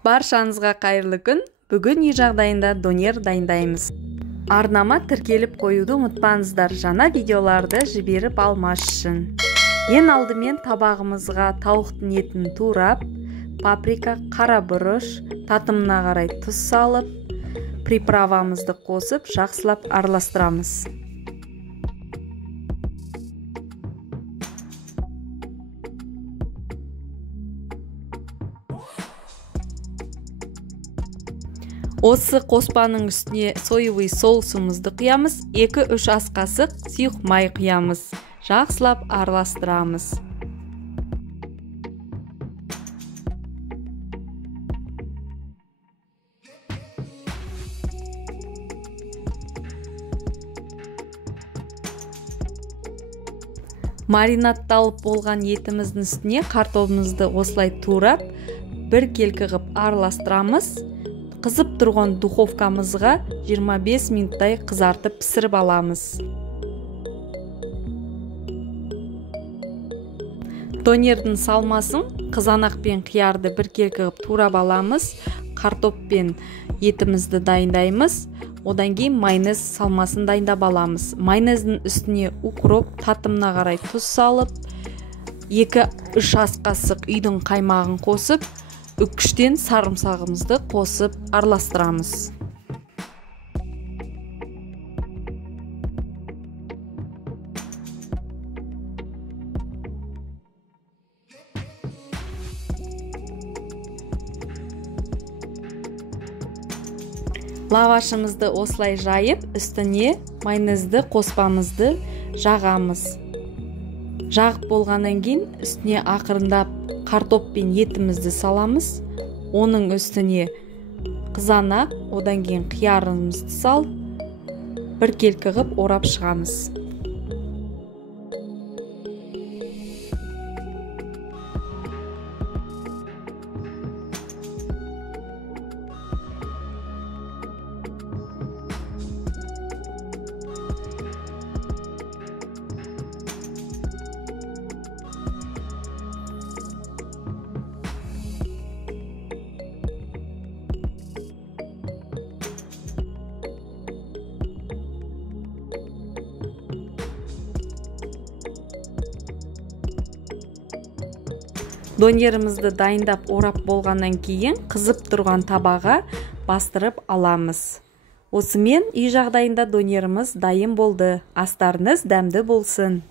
Баршаңызға қайырлы күн. Бүгін үй жағдайында донер дайындаймыз. Арнама тіркеліп қоюды ұмытпаңыздар, жаңа видеоларды жіберіп алмаш үшін. Ең алдымен табағымызға тауықтың етін турап, паприка, қара бұрыш, татымына қарай тұз салып, приправамызды қосып, жақсылап араластырамыз. Осы қоспаның үстіне соевый соусымызды құямыз, 2-3 ас қасық сұйық май құямыз. Жақсылап араластырамыз. Маринадталып болған етіміздің үстіне картопымызды осылай турап, бір келкі ғып араластырамыз. Қызып тұрған духовкамызға 25 минуттай қызартып пісіріп аламыз. Донердің салмасын қызанақ пен қиярды бір келкі ғып турап аламыз. Картоп пен етімізді дайындаймыз. Одан кейін майонез салмасын дайындап аламыз. Майонездің үстіне укроп, татымына қарай тұз салып, 2-3 ас қасық үйдің қаймағын қосып, үкіштен сарымсағымызды қосып араластырамыз. Лавашымызды осылай жайып, үстіне майонезді қоспамызды жағамыз. Жағып болғаннан кейін үстіне ақырындап картоп пен етімізді саламыз. Оның үстіне қызанақ, одан кейін қиярымызды сал, бір келкі ғып орап шығамыз. Донерімізді дайындап орап болғаннан кейін қызып тұрған табаға бастырып аламыз. Осымен үй жағдайында донеріміз дайын болды. Астарыңыз дәмді болсын.